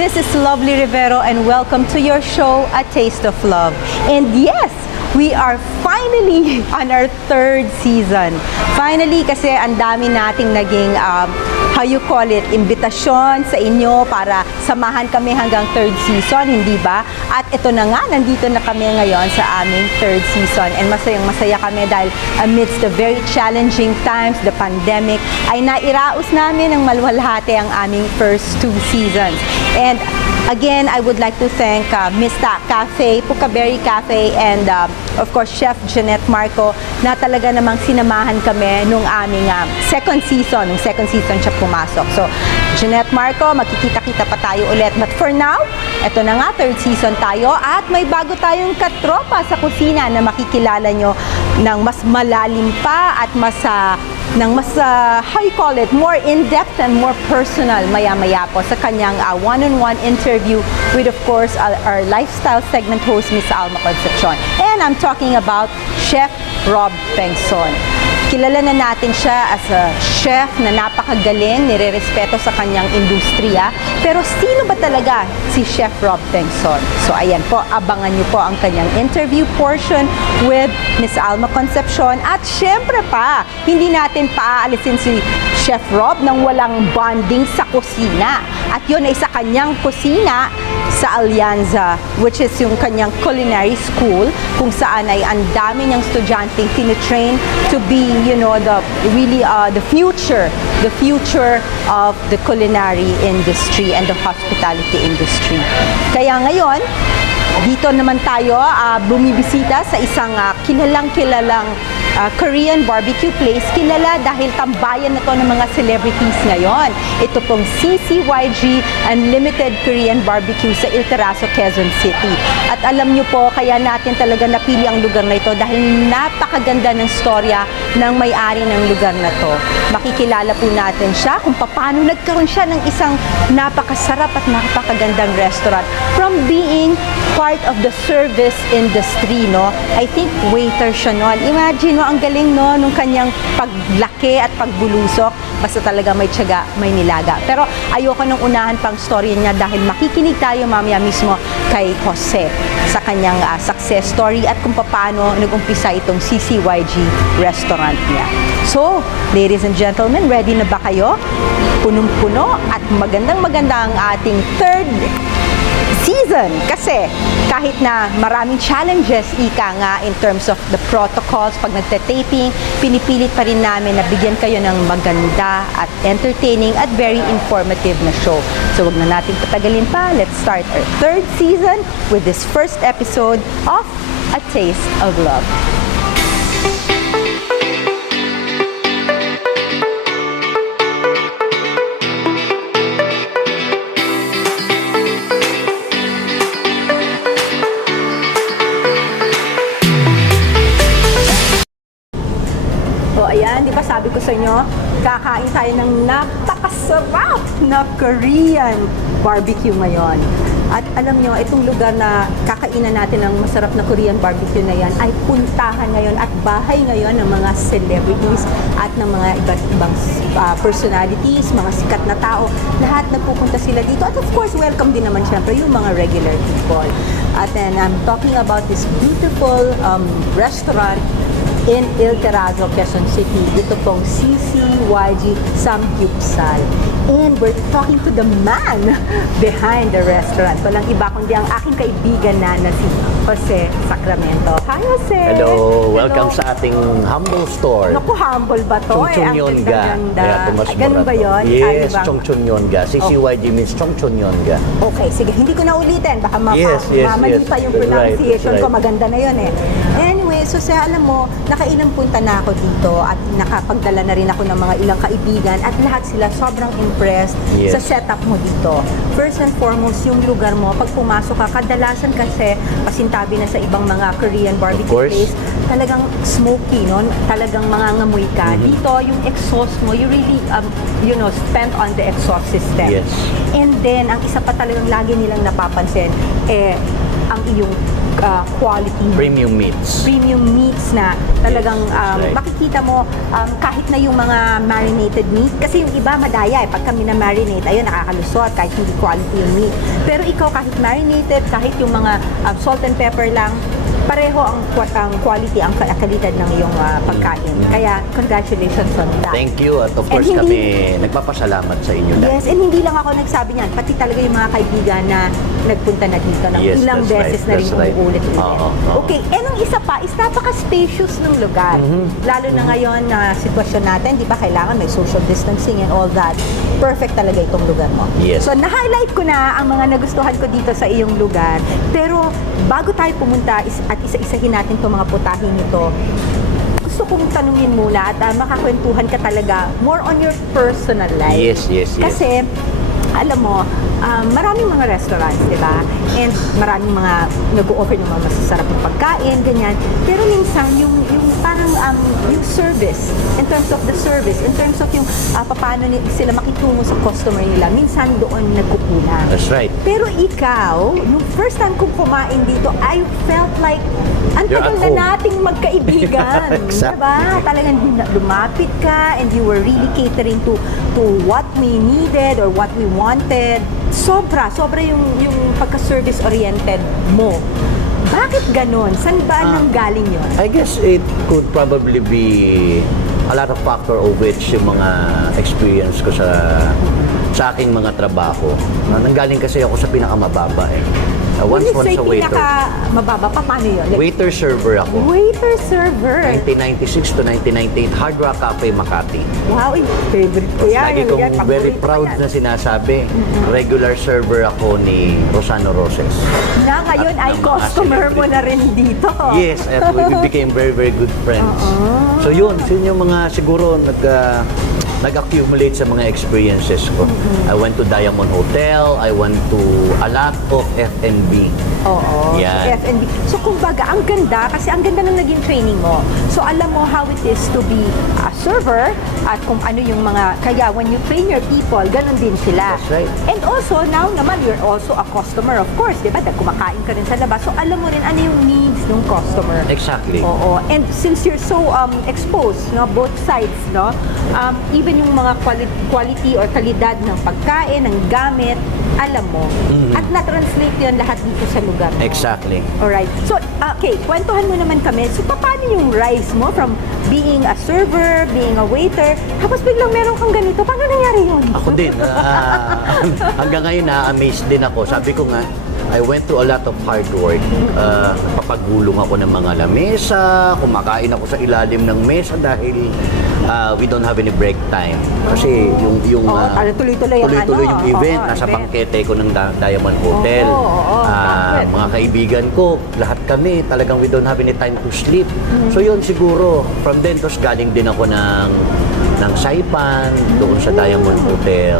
This is lovely Rivero and welcome to your show, A Taste of Love. And yes, we are finally on our third season. Finally, kasi ang dami nating naging, how you call it, imbitasyon sa inyo para samahan kami hanggang third season, hindi ba? At ito na nga, nandito na kami ngayon sa aming third season. And masayang-masaya kami dahil amidst the very challenging times, the pandemic, ay nairaos namin ng maluwalhati ang aming first two seasons. And again, I would like to thank Mista Cafe, Pukaberry Cafe, and of course, Chef Jeanette Marco, na talaga namang sinamahan kami nung aming second season. Nung second season siya pumasok. So, Jeanette Marco, magkikita-kita pa tayo ulit. But for now, eto na nga, third season tayo at may bago tayong katropa sa kusina na makikilala nyo ng mas malalim pa at mas how you call it, more in-depth and more personal maya-maya po sa kanyang one-on-one interview with, of course, our lifestyle segment host, Miss Alma Concepcion. And I'm talking about Chef Rob Pengson. Kilala na natin siya as a chef na napakagaling, nire-respeto sa kanyang industriya. Pero sino ba talaga si Chef Rob Pengson? So ayan po, abangan niyo po ang kanyang interview portion with Miss Alma Concepcion. At syempre pa, hindi natin paaalisin si Chef Rob nang walang bonding sa kusina. At yun ay sa kanyang kusina sa Alianza, which is yung kanyang culinary school, kung saan ay ang dami niyang estudyanteng tinitrain to be, you know, the future of the culinary industry and the hospitality industry. Kaya ngayon, dito naman tayo bumibisita sa isang kilalang Korean barbecue place. Kilala dahil tambayan na to ng mga celebrities ngayon. Ito pong CCYG Unlimited Korean Barbecue sa El Terrazo, Quezon City. At alam nyo po, kaya natin talaga napili ang lugar na ito dahil napakaganda ng storya ng may-ari ng lugar na to. Makikilala po natin siya kung paano nagkaroon siya ng isang napakasarap at napakagandang restaurant. From being part of the service industry, no? I think waiter siya noon. Imagine, no, ang galing, no, nung kanyang paglaki at pagbulusok. Basta talaga may tiyaga, may nilaga. Pero ayoko nang unahan pang story niya dahil makikinig tayo mamaya mismo kay Jose sa kanyang success story at kung paano nag-umpisa itong CCYG restaurant niya. So, ladies and gentlemen, ready na ba kayo? Punong-puno at magandang-maganda ang ating third season kasi kahit na maraming challenges ika nga in terms of the protocols pag nagte-taping, pinipilit pa rin namin na bigyan kayo ng maganda at entertaining at very informative na show. So wag na natin patagalin pa. Let's start our third season with this first episode of A Taste of Love. Ayan, di ba sabi ko sa inyo, kakain tayo ng napakasarap na Korean barbecue ngayon. At alam nyo, itong lugar na kakainan natin ng masarap na Korean barbecue na yan ay puntahan ngayon at bahay ngayon ng mga celebrities at ng mga iba't ibang personalities, mga sikat na tao. Lahat nagpupunta sila dito. At of course, welcome din naman syempre yung mga regular people. At then, I'm talking about this beautiful restaurant in El Terrazo, Quezon City. Ito pong CCYG Samgyupsal. And we're talking to the man behind the restaurant. Walang iba kundi ang aking kaibigan na si Jose Sacramento. Hi, Jose! Hello! Welcome sa ating humble store. Naku, humble ba to? Chongchonyonga. Ganun ba yun? Yes, Chongchonyonga. CCYG means Chongchonyonga. Okay, sige. Hindi ko na ulitin. Baka yes. mamali pa yung pronunciation right. ko. Maganda na yun eh. Anyway, so alam mo, nakailang punta na ako dito at nakapagdala na rin ako ng mga ilang kaibigan at lahat sila sobrang impressed sa setup mo dito. First and foremost, yung lugar mo, pag pumasok ka, kadalasan kasi pasintabi na sa ibang mga Korean barbecue place, talagang smoky, no? Talagang mangangamoy ka. Dito, yung exhaust mo, you really, spend on the exhaust system. Yes. And then, ang isa pa talagang lagi nilang napapansin, ang iyong quality Premium meats. meats na talagang right. makikita mo kahit na yung mga marinated meat, kasi yung iba madaya pag kami na marinate, ayun nakakalusot kahit hindi quality yung meat. Pero ikaw kahit marinated, kahit yung mga salt and pepper lang, pareho ang quality, ang kalidad ng iyong pagkain. Kaya congratulations on that. Thank you at of And course kami nagpapasalamat sa inyo lahat. Yes, and hindi lang ako nagsabi niyan, pati talaga yung mga kaibigan na nagpunta na dito ng Yes, ilang that's beses right, na rin that's right. umuulit-ulit. Oo. Okay, and ang isa pa is napaka-spacious ng lugar. Lalo na ngayon na sitwasyon natin, di ba kailangan may social distancing and all that. Perfect talaga itong lugar mo. Yes. So, na-highlight ko na ang mga nagustuhan ko dito sa iyong lugar. Pero bago tayo pumunta at isa-isahin natin itong mga putahin nito, gusto kong tanungin muna at makakwentuhan ka talaga more on your personal life. Yes. Kasi, alam mo, maraming mga restaurants, di ba? And maraming mga nag-o-offer ng mga masasarap na pagkain, ganyan. Pero minsan, yung parang yung service, in terms of the service, in terms of yung paano sila makitungo sa customer nila, minsan doon nagkukulang. That's right. Pero ikaw, yung first time kong kumain dito, I felt like ang You're tagal at na home. nating magkaibigan. Exactly. Diba? Talagang lumapit ka and you were really catering to what we needed or what we wanted. Sobra yung pagka-service oriented mo. Bakit ganon? Saan ba nanggaling yun? I guess it could probably be a lot of factor of which yung mga experience ko sa aking mga trabaho. Nanggaling kasi ako sa pinakamababa eh. Once When you say a waiter. pinaka-mababa pa, paano yun? Like, Waiter-server ako. waiter-server. 1996 to 1998, Hard Rock Cafe, Makati. Wow, favorite ko yan. Lagi Yan, kong very paborito ko proud yan. na sinasabi, regular server ako ni Rosano Roses. Na ngayon At ay ng mga customer mo na rin dito. Yes, and we became very, very good friends. So yun yung mga siguro nag-accumulate sa mga experiences ko. I went to Diamond Hotel, I went to a lot of F&B. Oo. Yan. F&B. So, kumbaga, ang ganda, kasi ang ganda ng naging training mo. So, alam mo how it is to be a server at kung ano yung mga, kaya when you train your people, ganun din sila. That's right. And also, now naman, you're also a customer, of course, di ba? Dahil kumakain ka rin sa labas. So, alam mo rin ano yung needs ng customer. Exactly. Oo. And since you're so exposed, no, both sides, no, even yung mga quality or kalidad ng pagkain, ng gamit, alam mo. At na-translate yun lahat dito sa lugar mo. Exactly. Alright. So, okay, kwentuhan mo naman kami. So, paano yung rise mo from being a server, being a waiter, tapos biglang meron kang ganito? Paano nangyari yun? Ako din. Hanggang ngayon, na-amaze din ako. Sabi ko nga, I went to a lot of hard work. Papagulong ako ng mga lamesa, kumakain ako sa ilalim ng mesa dahil we don't have any break time. Kasi yung tuloy-tuloy yung event, nasa bangkete ko ng Diamond Hotel. Mga kaibigan ko, lahat kami, talagang we don't have any time to sleep. So yun siguro, from then, tos galing din ako ng Saipan, doon sa Diamond Hotel.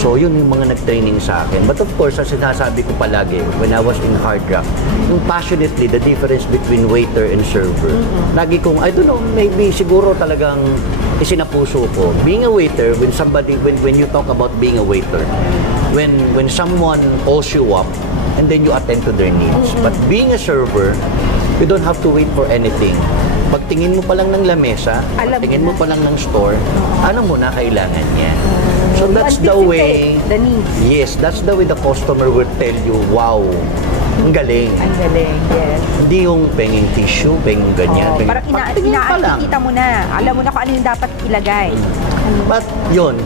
So, yun yung mga nag-training sa akin. But of course, as sinasabi ko palagi, when I was in Hard Rock, yung passionately, the difference between waiter and server, lagi kong, I don't know, maybe siguro talagang isinapuso ko. Being a waiter, when you talk about being a waiter, when someone calls you up, and then you attend to their needs. But being a server, you don't have to wait for anything. Pagtingin mo pa lang ng lamesa, pagtingin mo pa lang ng store, alam mo na kailangan niya. So that's the way, the needs. yes, that's the way the customer will tell you, wow, ang galing. Ang galing, yes. Hindi yung penging tissue, penging ganyan. Oh, parang nakikita mo na. Alam mo na kung ano yung dapat ilagay. But yun,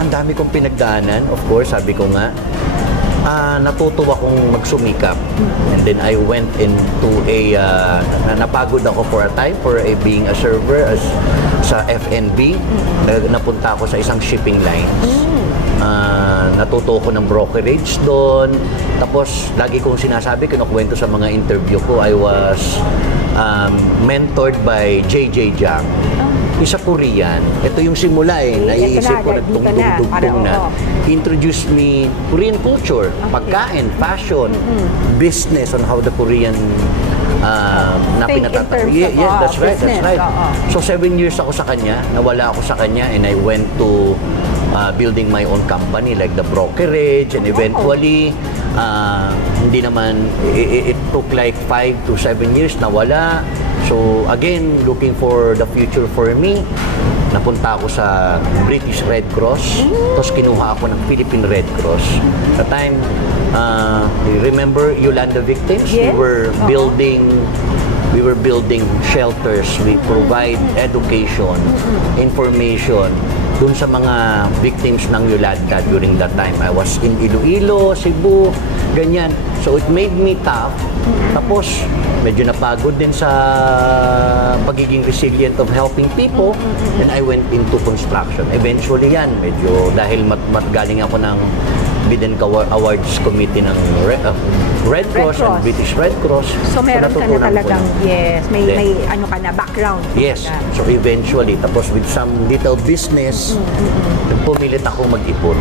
ang dami kong pinagdaanan. Of course, sabi ko nga, natuto akong magsumikap. And then I went into napagod ako for a time for being a server sa F&B. Napunta ako sa isang shipping lines. Natuto ko ng brokerage doon. Tapos, lagi kong sinasabi, kinukwento sa mga interview ko, I was mentored by JJ Jang. Isa Korean. Ito yung simula eh. Naiisip ko, nagtungtong na. He introduced me Korean culture, pagkain, fashion, business on how the Korean na pinatatayo. Yes, that's right, that's right. So 7 years ako sa kanya, nawala ako sa kanya, and I went to building my own company like the brokerage, and eventually Hindi naman, it took like 5 to 7 years na wala. So again, looking for the future for me, napunta ako sa British Red Cross, tapos kinuha ako ng Philippine Red Cross. At the time, remember Yolanda victims? Yes. We were building shelters. We provide education, information dun sa mga victims ng Yolanda during that time. I was in Iloilo, Cebu, ganyan. So it made me tough. Tapos, medyo napagod din sa pagiging resilient of helping people. Then I went into construction. Eventually yan, medyo dahil galing ako ng Biden Awards Committee ng Red Cross and British Red Cross. So meron ka na natutunan ko talagang, yan. yes, may ano ka na, background. Yes. So eventually, tapos with some little business, nagpumilit ako mag-ipon.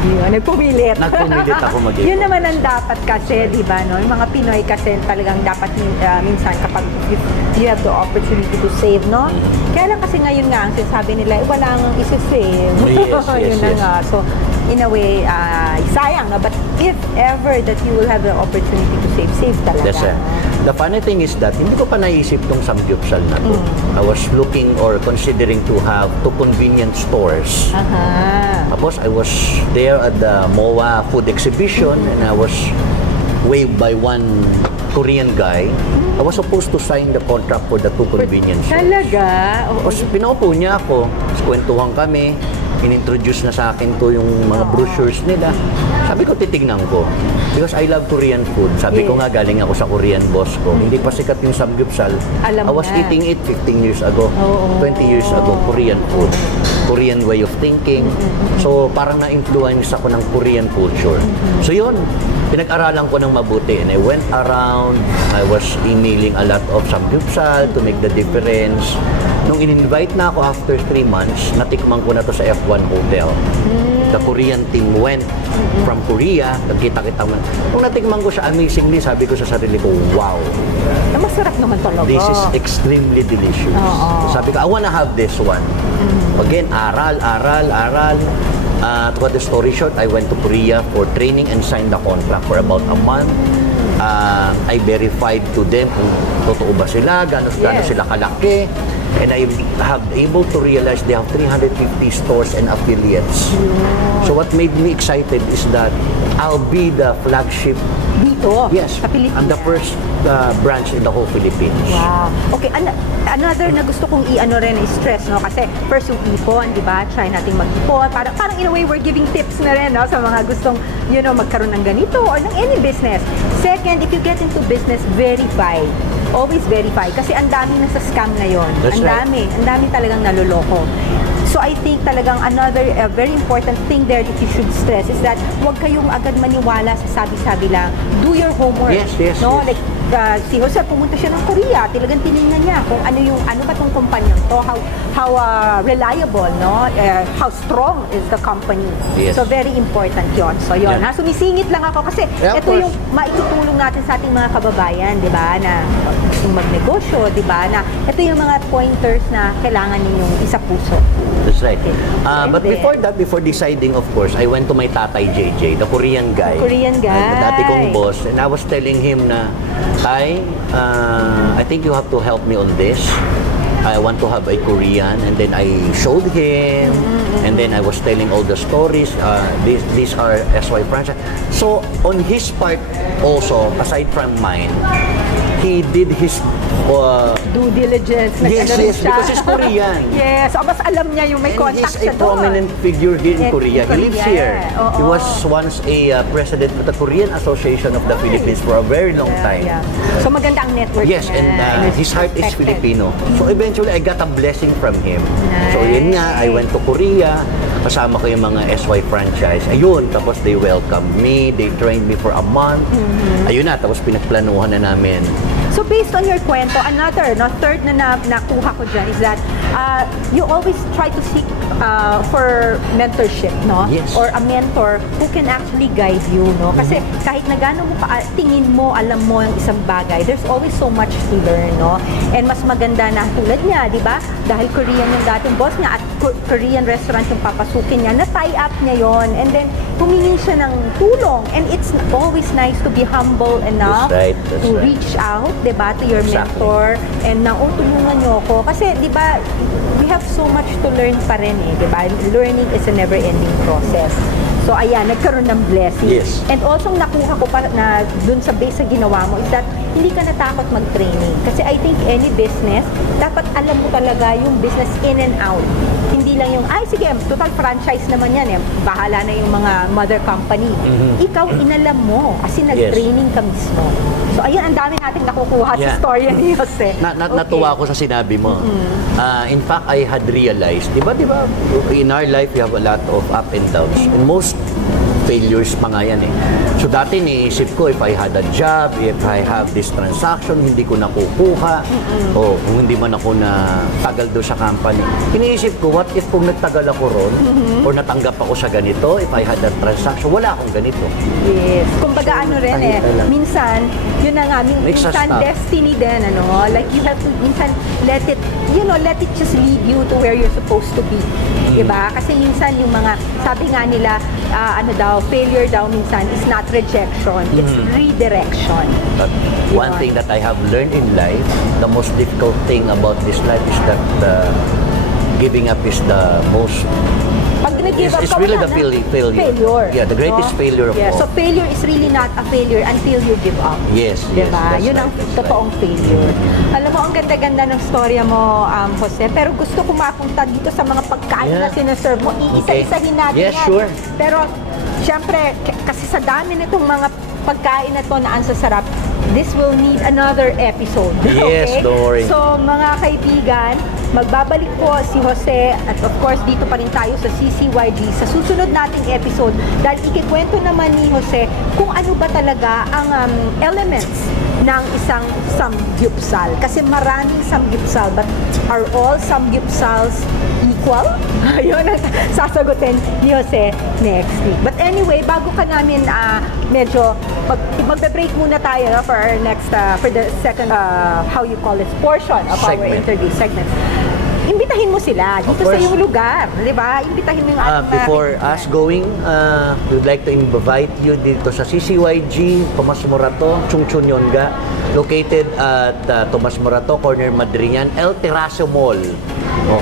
Yun, nagpumilit ako mag-ipon. Yun naman ang dapat kasi, di ba, no? Yung mga Pinoy kasi talagang dapat minsan kapag you have the opportunity to save, no? Kaya lang kasi ngayon nga, ang sinasabi nila, walang isi-save. Yes, Yun na nga. So, in a way, sayang, no? But if ever that you will have the opportunity to save talaga. That's it. The funny thing is that hindi ko pa naisip tong samgyupsal na to. I was looking or considering to have 2 convenience stores. Tapos I was there at the MOA food exhibition and I was waved by one Korean guy. I was supposed to sign the contract for the 2 convenience stores. Talaga? Tapos pinaupo niya ako. Tapos kwentuhan kami. In-introduce na sa akin to yung mga brochures nila. Sabi ko, titignan ko. Because I love Korean food. Sabi ko nga, galing ako sa Korean boss ko. Hindi pa sikat yung samgyupsal. I was eating it 15 years ago. 20 years ago, Korean food. Korean way of thinking. So, parang na-influence ako ng Korean culture. So, yun. Pinag-aralan ko ng mabuti. And I went around. I was emailing a lot of samgyupsal to make the difference. Nung in-invite na ako after 3 months, natikman ko na to sa F1 Hotel. The Korean team went from Korea, nagkita-kita man. Nung natikman ko siya, amazingly, sabi ko sa sarili ko, wow. Masarap naman talaga. This is extremely delicious. Sabi ko, I wanna have this one. Again, aral. To cut the story short, I went to Korea for training and signed the contract for about a month. I verified to them kung totoo ba sila, gano'n sila kalaki. And I have able to realize they have 350 stores and affiliates. So what made me excited is that I'll be the flagship. Dito? Yes, Sa Pilipinas? I'm the first branch in the whole Philippines. Wow. Okay, another na gusto kong i-ano rin is stress, no? Kasi first yung ipon, di ba? Try nating mag-ipon. Parang in a way, we're giving tips na rin, no? Sa mga gustong, magkaroon ng ganito or ng any business. Second, if you get into business, verify. Always verify. Kasi ang dami na sa scam ngayon. Ang dami talagang naloloko. So I think talagang another very important thing there that you should stress is that huwag kayong agad maniwala sa sabi-sabi lang. Do your homework. Yes. Like si Jose pumunta siya ng Korea, talagang tinignan niya kung ano ba tong kumpanya to, how reliable, no? How strong is the company. Yes. So very important 'yon. So 'yon. Yeah. Sumisingit lang ako kasi ito yung maitutulong natin sa ating mga kababayan, 'di ba? Na gustong magnegosyo, 'di ba? Na ito yung mga pointers na kailangan ninyong isa-puso. That's right. But before deciding, of course, I went to my tatay JJ, the Korean guy. The dati kong boss. And I was telling him na, Tay, I think you have to help me on this. I want to have a Korean. And then I showed him. And then I was telling all the stories. These are SY franchise. So, on his part also, aside from mine, he did his due diligence. Yes, because he's Korean. Yes, mas alam niya yung may contact siya doon. He's a prominent figure here in Korea. He lives here. He was once a president of the Korean Association of the Philippines for a very long time. So maganda ang network niya. Yes, and his heart is Filipino. So eventually, I got a blessing from him. So yun nga, I went to Korea. Kasama ko yung mga SY franchise. Ayun, tapos they welcomed me. They trained me for a month. Ayun na, tapos pinagplanuhan na namin. So based on your kwento, third na nakuha ko dyan is that you always try to seek for mentorship, no? Yes. Or a mentor who can actually guide you, no? Kasi kahit na gano'n mo tingin mo, alam mo ang isang bagay, there's always so much to learn, no? And mas maganda na tulad niya, di ba? Dahil Korean yung dating boss niya at Korean restaurant yung papasukin niya, na-tie up niya yon, and then humingi siya ng tulong. And it's always nice to be humble enough That's to right. reach out, diba, to your Exactly. mentor, and na, tulungan niyo ako. Kasi, diba, we have so much to learn pa rin eh, diba? Learning is a never-ending process. So, ayan, nagkaroon ng blessing. Yes. And also, nakuha ko pa na dun sa base sa ginawa mo is that hindi ka natakot mag-training. Kasi I think any business, dapat alam mo talaga yung business in and out. Hindi lang yung, ay sige, total franchise naman yan eh. Bahala na yung mga mother company. Ikaw, inalam mo. Kasi nag-training ka mismo. So, ayun, ang dami natin nakukuha sa storya ni Jose. Natuwa ako sa sinabi mo. In fact, I had realized, di ba, in our life, we have a lot of up and downs. And most failures pa nga yan eh. So dati niisip ko, if I had a job, if I have this transaction, hindi ko nakukuha, o kung hindi man ako na tagal doon sa company. Iniisip ko, what if kung nagtagal ako ron, or natanggap ako sa ganito, if I had that transaction, wala akong ganito. Yes. Kumbaga ano rin eh, minsan, yun na nga, minsan destiny din, ano, like you have to, minsan, let it just lead you to where you're supposed to be. Diba? Kasi minsan yung mga, sabi nga nila, failure daw minsan is not rejection, it's redirection. But one thing that I have learned in life, the most difficult thing about this life is that giving up is the most. Pag nag-give up It's ka, really wala the na. failure. Yeah, the greatest failure of all. So failure is really not a failure until you give up. Yes, Diba? yes, Yun ang totoong failure. Alam mo, ang ganda-ganda ng storya mo, Jose, pero gusto ko mapunta dito sa mga pagkain na sinaserve mo. Iisa-isahin natin Yes, yan. sure. Pero, syempre, kasi sa dami nitong mga pagkain na to na ang sasarap, this will need another episode. Yes, okay? don't worry. So, mga kaibigan, magbabalik po si Jose at of course dito pa rin tayo sa CCYG sa susunod nating episode dahil ikikwento naman ni Jose kung ano ba talaga ang elements ng isang samgyupsal. Kasi maraming samgyupsal, but are all samgyupsals equal? Ayun ang sasagutin ni Jose next week. But anyway, bago ka namin medyo magbe-break muna tayo for our next, for the second, how you call it, portion of our interview segment. Imbitahin mo sila dito sa iyong lugar, di ba? Imbitahin mo yung ating before us going, we'd like to invite you dito sa CCYG, Tomas Morato, Chungchun Yonga, located at Tomas Morato, corner Madrian, El Terracio Mall.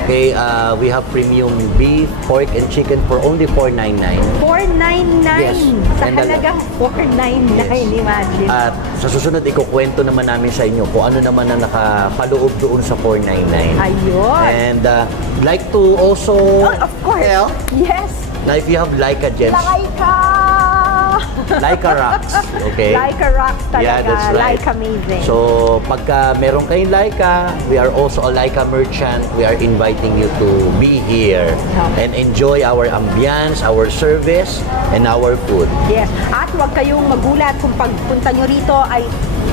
Okay, we have premium beef, pork, and chicken for only $4.99. $4.99? Yes. Sa halagang $4.99, Yes. imagine. At sa susunod, ikukwento naman namin sa inyo kung ano naman ang nakapaloob doon sa $4.99. Ayun. And like to also Of course. tell, Yes. na if you have Leica Gems, Laika! Leica Rocks, okay? Leica Rocks talaga. Yeah, that's right. Leica amazing. So, pagka meron kayong Leica, we are also a Leica merchant. We are inviting you to be here and enjoy our ambience, our service, and our food. Yes. At huwag kayong magulat kung pagpunta nyo rito ay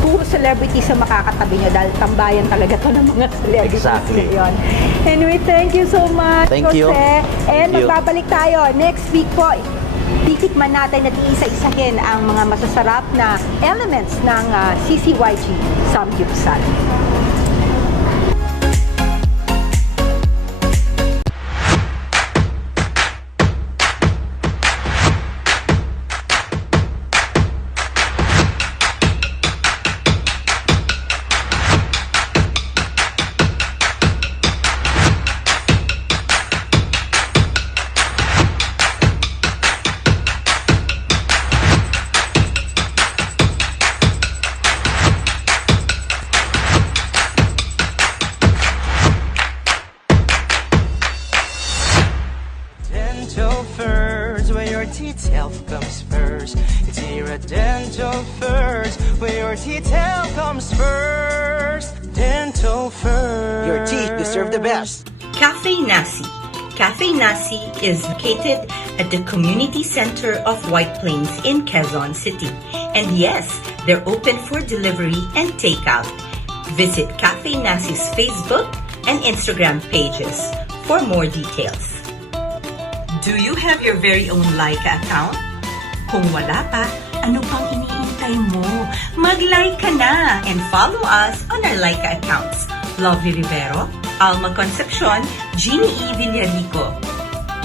puro celebrities ang makakatabi nyo dahil tambayan talaga to ng mga celebrities. Exactly. Ngayon. Anyway, thank you so much, Thank Jose. you. And Thank you. magbabalik tayo next week po. Titikman natin at iisa-isahin ang mga masasarap na elements ng CCYG Samgyupsal. teeth health comes first. It's here at Dental First, where your teeth health comes first. Dental First. Your teeth deserve the best. Cafe Nasi. Cafe Nasi is located at the community center of White Plains in Quezon City. And yes, they're open for delivery and takeout. Visit Cafe Nasi's Facebook and Instagram pages for more details. Do you have your very own Laika account? Kung wala pa, ano pang iniintay mo? Mag-like ka na and follow us on our Laika accounts. Lovely Rivero, Alma Concepcion, Jeannie E. Villarico.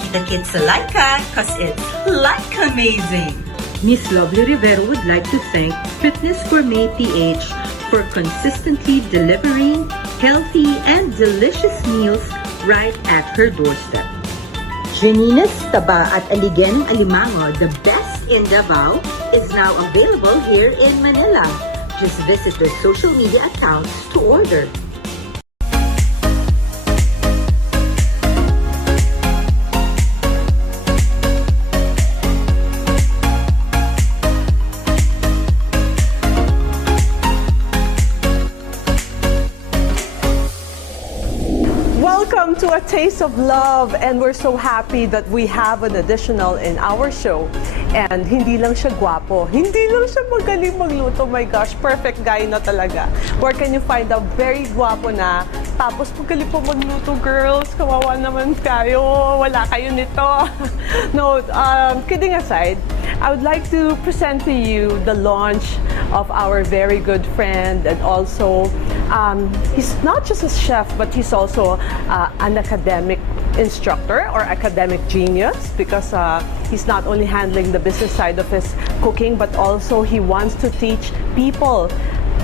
Kita kids like cause it's like amazing. Miss Lovely Rivero would like to thank Fitness Gourmet PH for consistently delivering healthy and delicious meals right at her doorstep. Janina's Taba at Aligen Alimango, the best in Davao, is now available here in Manila. Just visit their social media accounts to order. Welcome to A Taste of Love, and we're so happy that we have an additional in our show. And hindi lang siya gwapo, hindi lang siya magaling magluto. My gosh, perfect guy na talaga. Where can you find a very gwapo na, tapos magaling po magluto, girls? Kawawa naman kayo, wala kayo nito. No, kidding aside, I would like to present to you the launch of our very good friend, and also he's not just a chef, but he's also an academic instructor or academic genius, because he's not only handling the business side of his cooking, but also he wants to teach people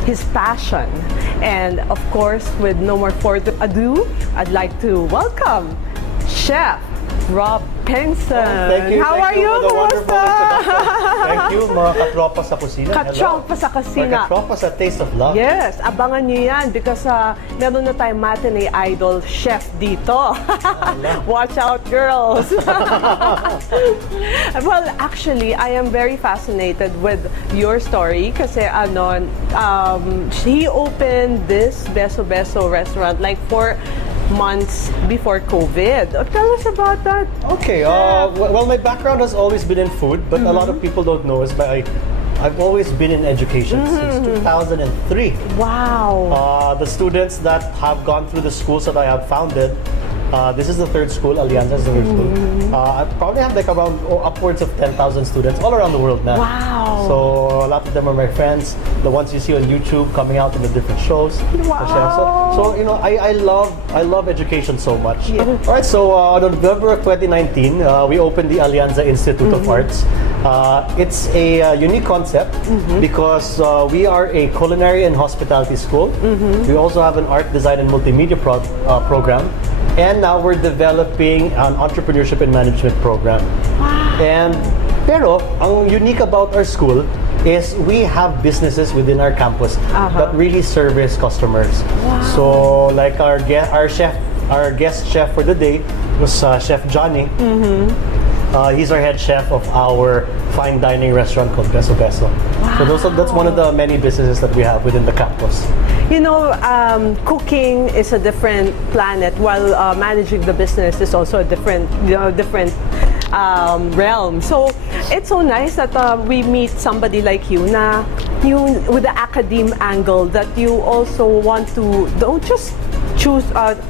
his passion. And of course, with no more further ado, I'd like to welcome Chef Rob Pengson. Thank you. How are you? For the wonderful Kumusta? introduction. Thank you, mga katropa sa kusina. Katropa sa kusina. Or katropa sa Taste of Love. Yes, abangan nyo yan because meron na tayong matinee idol chef dito. Watch out, girls! Well, actually, I am very fascinated with your story kasi he opened this Beso Beso restaurant like 4 months before COVID. Tell us about that. Okay, well, my background has always been in food, but a lot of people don't know is that I've always been in education since 2003. Wow. The students that have gone through the schools that I have founded, this is the third school, Alianza is the third school. I probably have like around upwards of 10,000 students all around the world now. Wow. So a lot of them are my friends, the ones you see on YouTube coming out in the different shows. Wow. So you know, I love education so much. Yeah. All right, so on November of 2019, we opened the Alianza Institute of Arts. It's a unique concept because we are a culinary and hospitality school. We also have an art, design, and multimedia program. And now we're developing an entrepreneurship and management program. Wow. Pero, ang unique about our school is we have businesses within our campus that really service customers. Wow. So, like our guest chef for the day was Chef Johnny. He's our head chef of our fine dining restaurant called Beso Beso. Wow. So that's one of the many businesses that we have within the campus. You know, cooking is a different planet, while managing the business is also a different realm. So it's so nice that we meet somebody like you, with the academe angle, that you also want to don't just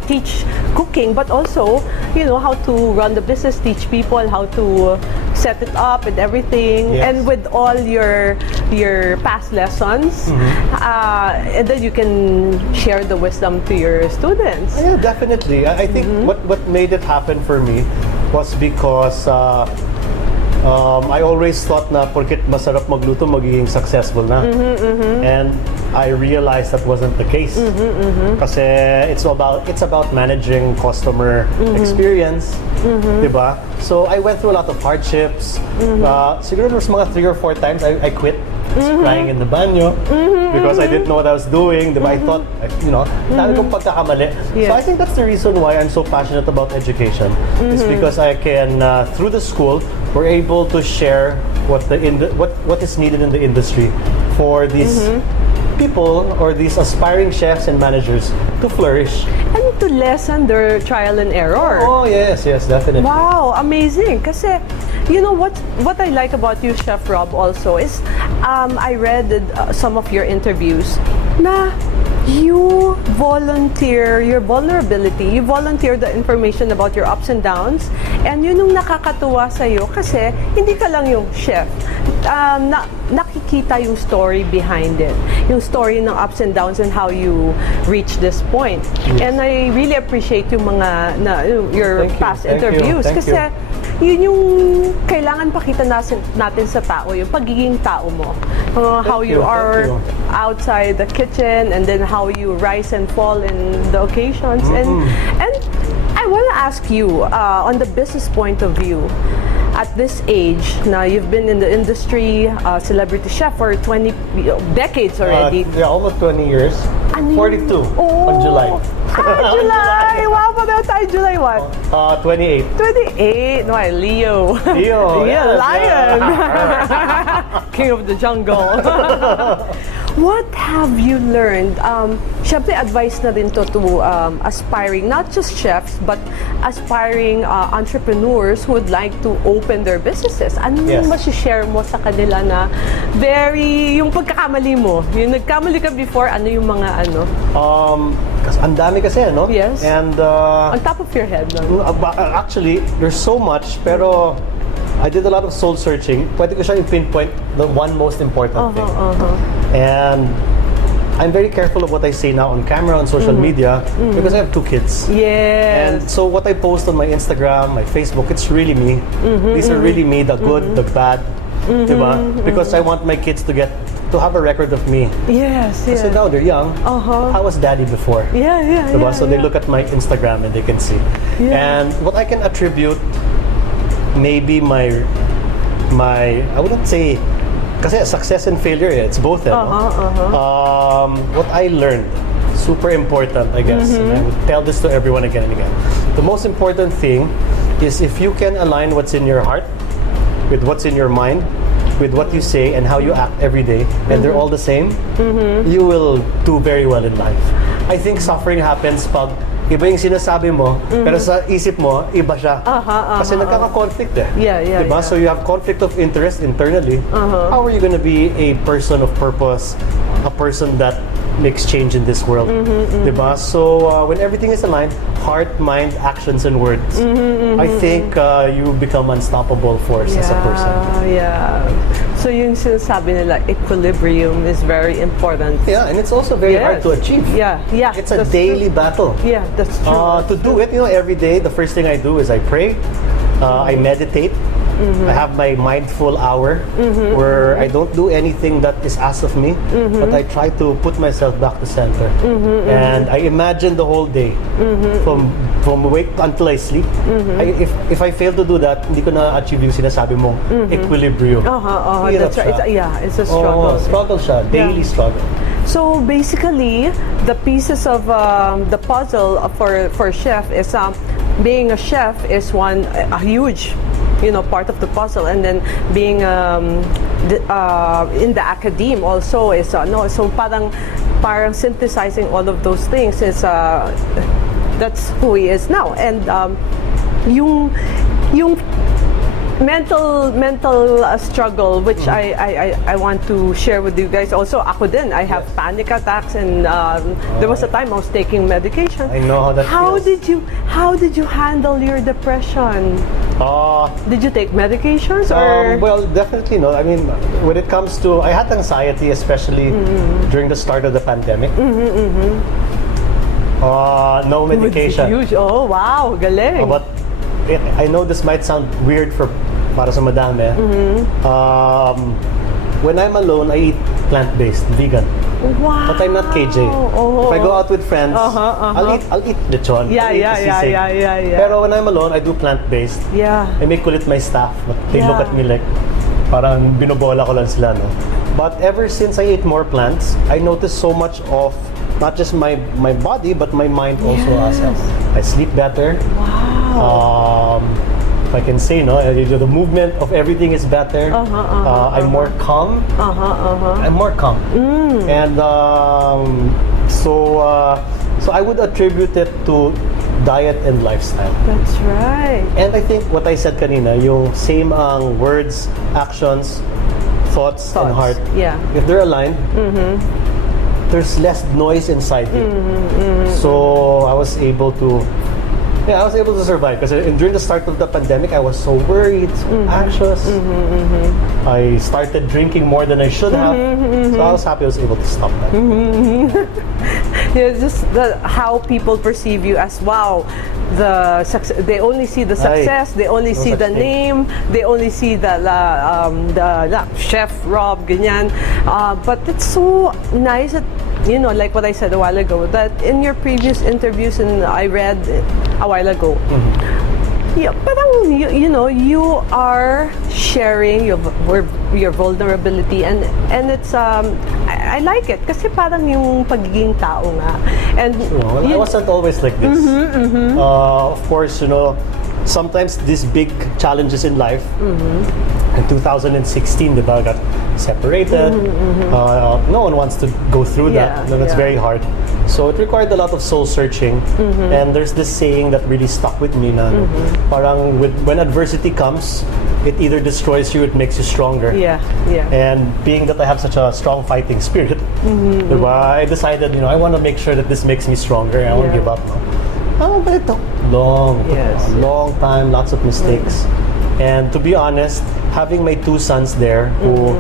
teach cooking, but also how to run the business, teach people how to set it up and everything. Yes. And with all your past lessons, and then you can share the wisdom to your students. Yeah, definitely. I think what made it happen for me was because I always thought na porket masarap magluto, magiging successful na. And I realized that wasn't the case. Kasi it's about managing customer experience, diba? So I went through a lot of hardships. Siguro there's mga 3 or 4 times I quit. Crying in the banyo because I didn't know what I was doing. Diba? I thought, dami kong pagkakamali. Yes. So I think that's the reason why I'm so passionate about education. Is because I can, through the school, we're able to share what is needed in the industry for these people or these aspiring chefs and managers to flourish. And to lessen their trial and error. Oh yes, definitely. Wow, amazing. Kasi, you know what I like about you, Chef Rob, also is I read some of your interviews na you volunteer your vulnerability, you volunteer the information about your ups and downs, and yun yung nakakatuwa sa'yo kasi hindi ka lang yung chef. nakikita yung story behind it. Yung story ng ups and downs and how you reach this point. And I really appreciate yung mga your Thank you, past thank you, interviews. thank Kasi you. yun yung kailangan pakita natin sa tao, yung pagiging tao mo. How you are outside the kitchen and then how you rise and fall in the occasions. And I want to ask you, on the business point of view, at this age, now you've been in the industry, celebrity chef for 20 decades already. Yeah, almost 20 years. Ano 42 yun? on July. July! Wow, pa daw tayo July what? 28. 28! No, Leo. Leo. Yeah, yes, lion. yeah. King of the jungle. What have you learned? Siyempre, advice na din to aspiring, not just chefs, but aspiring entrepreneurs who would like to open their businesses. Ano yung share mo sa kanila na yung pagkakamali mo? Yung nagkamali ka before, ano yung mga ano? Ang dami kasi, no? Yes. And On top of your head, no? actually, there's so much, pero I did a lot of soul searching. Pwede ko siya i-pinpoint the one most important thing. And I'm very careful of what I say now on camera, on social media, because I have 2 kids. Yes. And so what I post on my Instagram, my Facebook, it's really me. These are really me, the good, the bad, diba? Because I want my kids to have a record of me. Yes, yes. Kasi now they're young. How was daddy before? Yeah, yeah, Diba? yeah. So they look at my Instagram and they can see. Yeah. And what I can attribute, maybe my I wouldn't say, kasi success and failure, it's both. What I learned, super important, I guess. And I would tell this to everyone again and again. The most important thing is if you can align what's in your heart with what's in your mind, with what you say and how you act every day, and they're all the same, you will do very well in life. I think suffering happens pag iba yung sinasabi mo, pero sa isip mo, iba siya. Kasi nagkaka-conflict eh. Yeah, yeah, Diba? yeah. So you have conflict of interest internally. How are you gonna be a person of purpose, a person that makes change in this world? Diba? So when everything is aligned, heart, mind, actions, and words, I think you become unstoppable force as a person. Yeah. So yung sinasabi nila, equilibrium is very important. Yeah, and it's also very hard to achieve. Yeah, yeah. It's a that's daily true. battle. Yeah, that's true. To do it, every day, the first thing I do is I pray, I meditate, I have my mindful hour where I don't do anything that is asked of me, but I try to put myself back to center. And I imagine the whole day from wake until I sleep. If I fail to do that, hindi ko na achieve yung sinasabi mo, equilibrium. Hirap That's right. siya. It's a struggle. Struggle siya, daily struggle. So basically, the pieces of the puzzle for chef is being a chef is a huge, part of the puzzle, and then being in the academe also is so parang synthesizing all of those things is that's who he is now, and yung mental struggle which I want to share with you guys also. Ako din, I have panic attacks, and there was a time I was taking medication. I know how that feels. How did you handle your depression? Did you take medications or? Well, definitely no. I mean, when it comes to, I had anxiety, especially during the start of the pandemic. No medication. Huge. Oh, wow, galing. But I know this might sound weird para sa madami. When I'm alone, I eat plant-based, vegan. Wow. But I'm not KJ. If I go out with friends, I'll eat lechon. Yeah, I'll eat yeah, sisig. yeah. Pero when I'm alone, I do plant-based. Yeah. I make kulit my staff. They look Yeah. at me like, parang binobola ko lang sila, no? But ever since I ate more plants, I noticed so much of not just my body, but my mind also as well. I sleep better. Wow. If I can say, the movement of everything is better. I'm more calm. I'm more calm. And so I would attribute it to diet and lifestyle. That's right. And I think what I said kanina, yung same ang words, actions, thoughts, and heart. Yeah. If they're aligned, there's less noise inside you. So I was able to Yeah, I was able to survive because during the start of the pandemic, I was so worried, so anxious. I started drinking more than I should have. So I was happy I was able to stop that. Yeah, just how people perceive you as wow. They only see the success. They only no see such the thing. name. They only see the chef Rob ganyan. But it's so nice that like what I said a while ago, that in your previous interviews and I read a while ago. Yeah, parang you are sharing your vulnerability and it's I like it kasi parang yung pagiging tao nga. And Well, I wasn't always like this. Of course, sometimes these big challenges in life. In 2016, diba, got separated. No one wants to go through that. Yeah, That's yeah. very hard. So it required a lot of soul searching. And there's this saying that really stuck with me na parang when adversity comes, it either destroys you, it makes you stronger. yeah. And being that I have such a strong fighting spirit, diba, I decided, I want to make sure that this makes me stronger. I won't Yeah. give up. No? But it took long, Yes. a long time, lots of mistakes. And to be honest, having my two sons there who,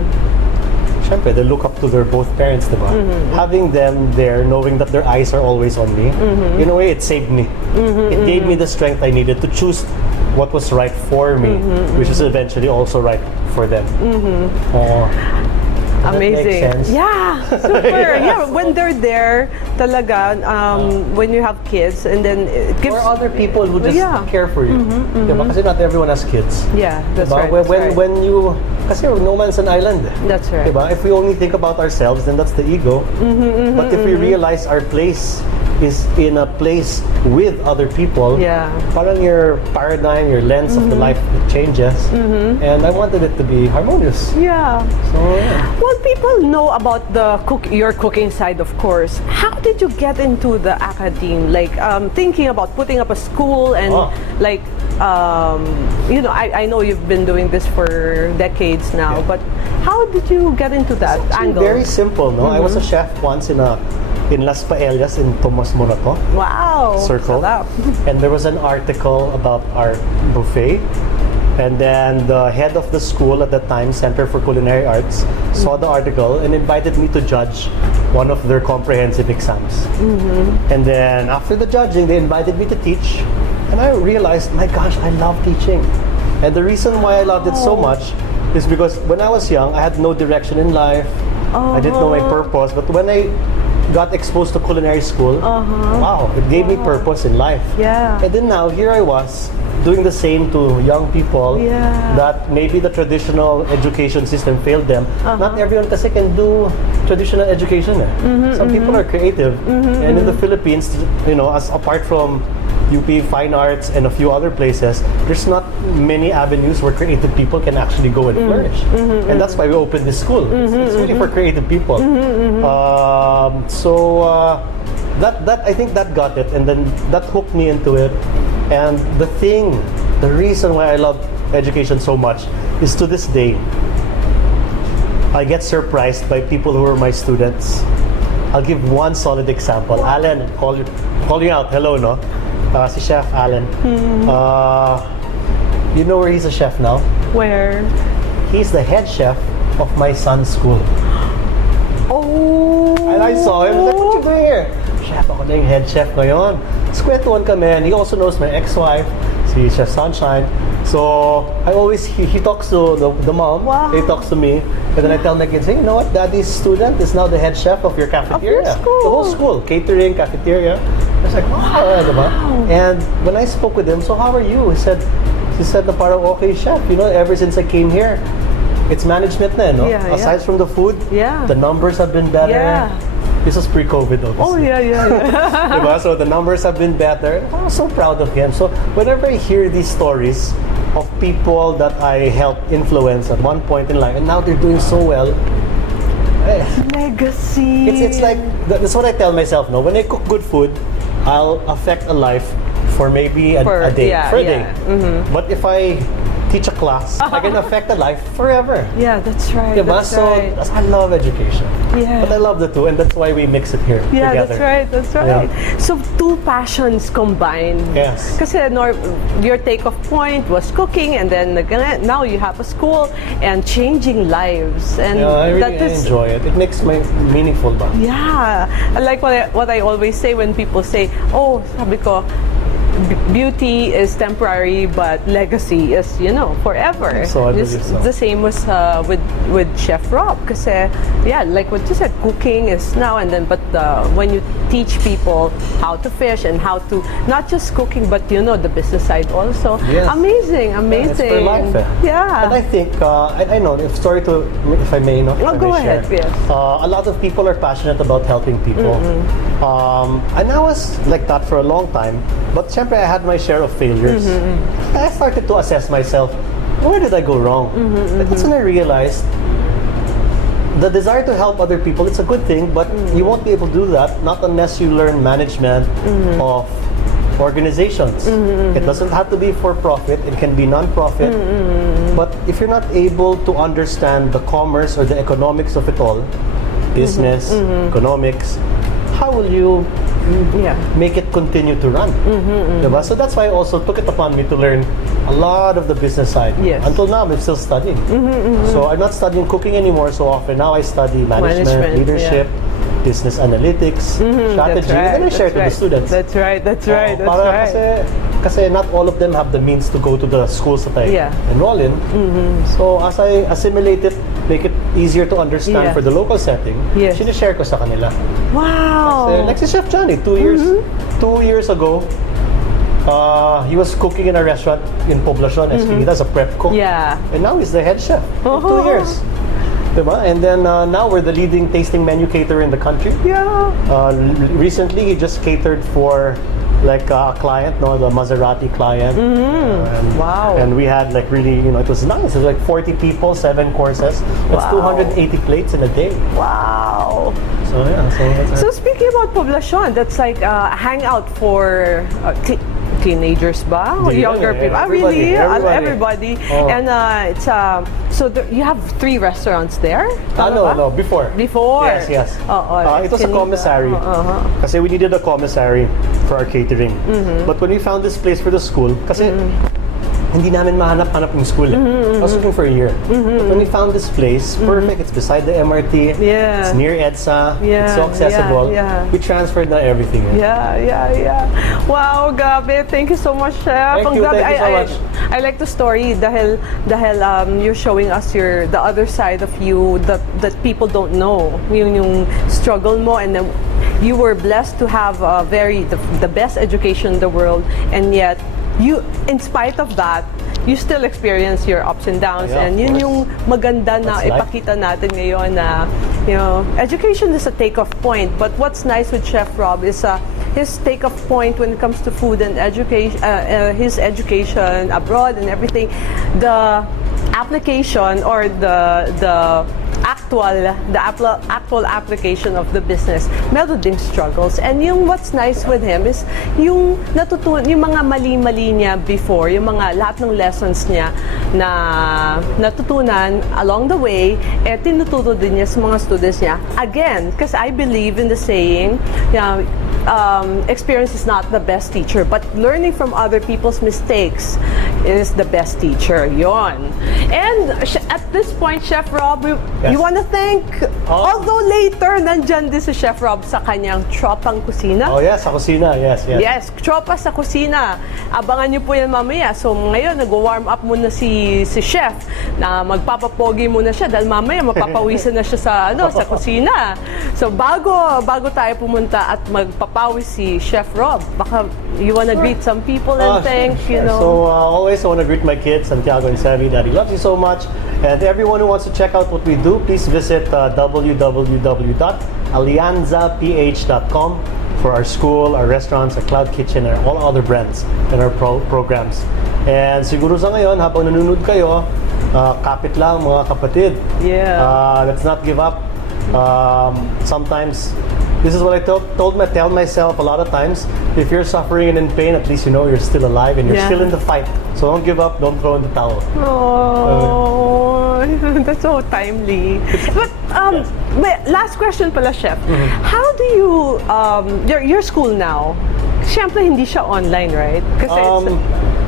syempre, they look up to their both parents, diba? Having them there, knowing that their eyes are always on me, in a way, it saved me. It gave me the strength I needed to choose what was right for me, which is eventually also right for them. Oh, does that make Amazing. sense? Yeah, super. Yeah, when they're there, talaga, when you have kids, and then it gives. Or other people who just Yeah. care for you. Diba? Kasi not everyone has kids. Yeah, that's Diba? right. When, that's right. when you, kasi no man's an island. That's right. Diba? If we only think about ourselves, then that's the ego. But if we realize our place is in a place with other people, Yeah. parang your paradigm, your lens of the life it changes. And I wanted it to be harmonious. Yeah. So, yeah. Well, people know about your cooking side, of course. How did you get into the academe? Like thinking about putting up a school and like I know you've been doing this for decades now, but how did you get into that angle? Very simple, no? I was a chef once in Las Paellas in Tomas Morato Wow. Circle. Sarap. And there was an article about our buffet. And then the head of the school at that time, Center for Culinary Arts, saw the article and invited me to judge one of their comprehensive exams. And then after the judging, they invited me to teach. And I realized, my gosh, I love teaching. And the reason why I loved it so much is because when I was young, I had no direction in life. I didn't know my purpose. But when I got exposed to culinary school, wow, it gave me purpose in life. Yeah. And then now, here I was, doing the same to young people Yeah. that maybe the traditional education system failed them. Not everyone kasi can do traditional education. Some people are creative. And in the Philippines, as apart from UP Fine Arts and a few other places, there's not many avenues where creative people can actually go and flourish. And that's why we opened this school. It's really for creative people. That I think that got it, and then that hooked me into it. And the reason why I love education so much is to this day, I get surprised by people who are my students. I'll give one solid example. Alan, call you out. Hello, no? Si Chef Alan. You know where he's a chef now? Where? He's the head chef of my son's school. Oh. And I saw him, I was like, what you doing here? Chef, ako na yung head chef ngayon. Tapos kwentuhan kami, and he also knows my ex-wife, si Chef Sunshine. So, he talks to the mom, Wow. he talks to me, and then I tell my kids, hey, you know what, daddy's student is now the head chef of your cafeteria. school. The whole school, catering, cafeteria. I was like, wow, diba? And when I spoke with him, so how are you? He said na parang okay, chef, ever since I came here, it's management na, no? Yeah, Aside from the food, Yeah. the numbers have been better. Yeah. This was pre-COVID, obviously. Oh, yeah. Diba? So the numbers have been better. I'm so proud of him. So whenever I hear these stories of people that I helped influence at one point in life, and now they're doing so well, Legacy. it's like, that's what I tell myself, no? When I cook good food, I'll affect a life for maybe a day. Yeah, For a yeah. day. But if I teach a class, I can affect a life forever. Yeah, that's right. Diba? That's So right. I love education. Yeah. But I love the two, and that's why we mix it here Yeah, together. that's right. That's right. So two passions combined. Yes. Kasi your take-off point was cooking, and then now you have a school and changing lives. And Yeah, I that really is enjoy it. It makes my meaningful ba? yeah. I like what I always say when people say, "Oh, sabi ko, beauty is temporary, but legacy is, forever." So I believe It's so. the same was with Chef Rob. Kasi, yeah, like what you said, cooking is now and then, but when you teach people how to fish and how to, not just cooking, but the business side also. Yes. Amazing, amazing. It's for life. Yeah. And I think, I know, if I may, if I go may share. ahead, yes. A lot of people are passionate about helping people. And I was like that for a long time. But syempre, I had my share of failures. I started to assess myself, where did I go wrong? And that's when I realized the desire to help other people, it's a good thing, but you won't be able to do that not unless you learn management of organizations. It doesn't have to be for profit, it can be non-profit. But if you're not able to understand the commerce or the economics of it all, business, economics, how will you make it continue to run? Diba? So that's why I also took it upon me to learn a lot of the business side. Yes. Until now, I'm still studying. So I'm not studying cooking anymore so often. Now I study management, leadership, business analytics, strategy, and then I share it to the students. That's right. That's right. That's Para right. kasi not all of them have the means to go to the schools that I enroll in. So as I assimilate it, make it easier to understand for the local setting, sinishare ko sa kanila. Wow. Kasi, like si Chef Johnny, 2 years ago, he was cooking in a restaurant in Poblacion, Esquinita, as a prep cook. Yeah. And now he's the head chef in 2 years. Diba? And then now we're the leading tasting menu caterer in the country. Yeah. Recently, he just catered for like a client, the Maserati client. Wow. And we had like really, it was nice. It was like 40 people, 7 courses. That's 280 plates in a day. Wow. So yeah. So speaking about Poblacion, that's like a hangout for teenagers ba? Or Yeah, younger yeah, people? everybody, Really? everybody. Everybody. Oh. And it's so you have 3 restaurants there? No, before. Before? Yes. It was a Esquinita. commissary. Kasi we needed a commissary for our catering. But when we found this place for the school, kasi hindi namin mahanap-hanap yung school. I was looking for a year. But when we found this place, perfect. It's beside the MRT. Yeah. It's near EDSA. Yeah, It's so accessible. yeah. We transferred na everything. Yeah. Wow, grabe. Thank you so much, Chef. Thank you so much. I like the story dahil you're showing us the other side of you that people don't know. Yung struggle mo, and then you were blessed to have the best education in the world, and yet in spite of that, you still experience your ups and downs, Yeah, and of yun course. yung maganda na That's life. ipakita natin ngayon na, education is a take-off point, but what's nice with Chef Rob is his take-off point when it comes to food and education, his education abroad and everything, the application or the actual application of the business, meron ding struggles. And what's nice with him is yung mga mali-mali niya before, yung mga lahat ng lessons niya na natutunan along the way, tinuturo din niya sa mga students niya. Again, because I believe in the saying, experience is not the best teacher, but learning from other people's mistakes is the best teacher. Yon. And at this point, Chef Rob, you want to thank, although later, nandyan din si Chef Rob sa kanyang Tropang Kusina. Oh yes, sa kusina. Yes. Yes, Tropa sa Kusina. Abangan niyo po yan mamaya. So ngayon, nag-warm up muna si Chef na magpapapogi muna siya dahil mamaya mapapawisan na siya sa kusina. So bago tayo pumunta at magpapawis si Chef Rob, baka you wanna greet some people and thank, So always I want to greet my kids, Santiago and Sammy. Daddy loves you so much. And everyone who wants to check out what we do, please visit www.alianzaph.com for our school, our restaurants, our cloud kitchen, and all other brands and our programs. And siguro sa ngayon, habang nanonood kayo, kapit lang mga kapatid. Yeah. Let's not give up. Sometimes This is what I tell myself a lot of times. If you're suffering and in pain, at least you know you're still alive and you're Yeah. still in the fight. So don't give up, don't throw in the towel. Oh, that's so timely. But last question pala, Chef. How do you, your school now, siyempre hindi siya online, right? Kasi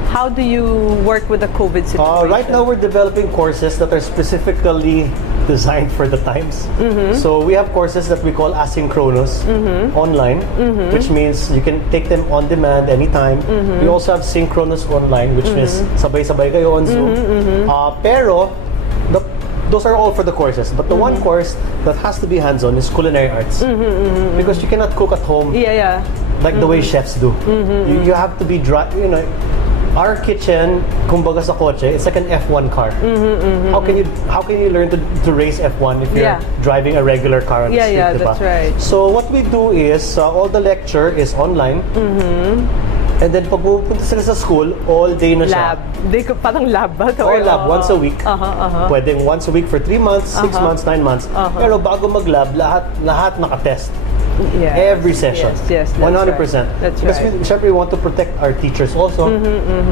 how do you work with the COVID situation? Right now, we're developing courses that are specifically designed for the times. So we have courses that we call asynchronous online, which means you can take them on demand anytime. We also have synchronous online, which means sabay-sabay kayo on Zoom. Pero those are all for the courses. But the one course that has to be hands-on is culinary arts, because you cannot cook at home Yeah. like the way chefs do. You have to be dry. You know, our kitchen, kumbaga sa kotse, it's like an F1 car. How can you learn to race F1 if you're Yeah. driving a regular car on the street? Yeah, diba? that's right. So what we do is all the lecture is online. And then pag pupunta sila sa school, all day na siya. Lab. Parang lab ba? Or lab, once a week. Pwedeng once a week for 3 months, 6 months, 9 months. Pero bago mag-lab, lahat nakatest. Yes. Every session. Yes, that's 100%. right. That's because right. we, syempre, we want to protect our teachers also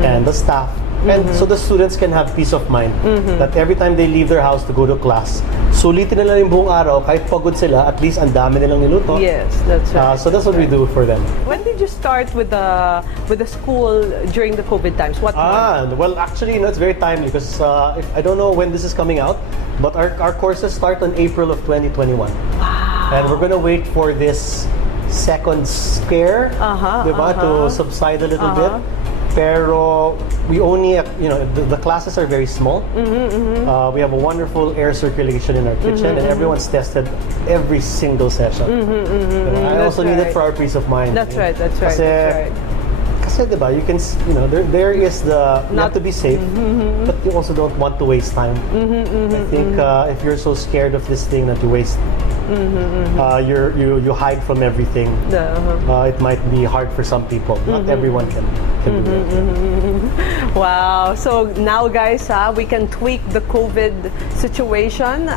and the staff. And so the students can have peace of mind that every time they leave their house to go to class, sulitin nila yung buong araw, kahit pagod sila, at least ang dami nilang niluto. Yes, that's right. So that's what we do for them. When did you start with the school during the COVID times? What month? Well, actually, it's very timely because I don't know when this is coming out, but our courses start on April of 2021. Wow. And we're gonna wait for this second scare, diba, to subside a little bit. Pero we only, the classes are very small. We have a wonderful air circulation in our kitchen, and everyone's tested every single session. I also need it for our peace of mind. That's right. That's right. Kasi diba, you can, there is you have to be safe, but you also don't want to waste time. I think if you're so scared of this thing that you waste, you hide from everything. It might be hard for some people. Not everyone can do that. Wow. So now, guys, we can tweak the COVID situation.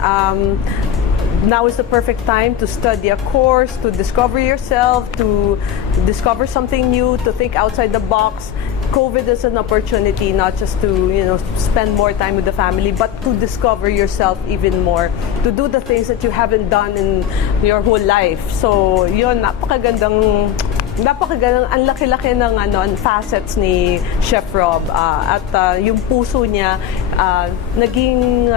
Now is the perfect time to study a course, to discover yourself, to discover something new, to think outside the box. COVID is an opportunity not just to, spend more time with the family, but to discover yourself even more, to do the things that you haven't done in your whole life. So, yun, napakagandang, ang laki-laki ng facets ni Chef Rob, at yung puso niya naging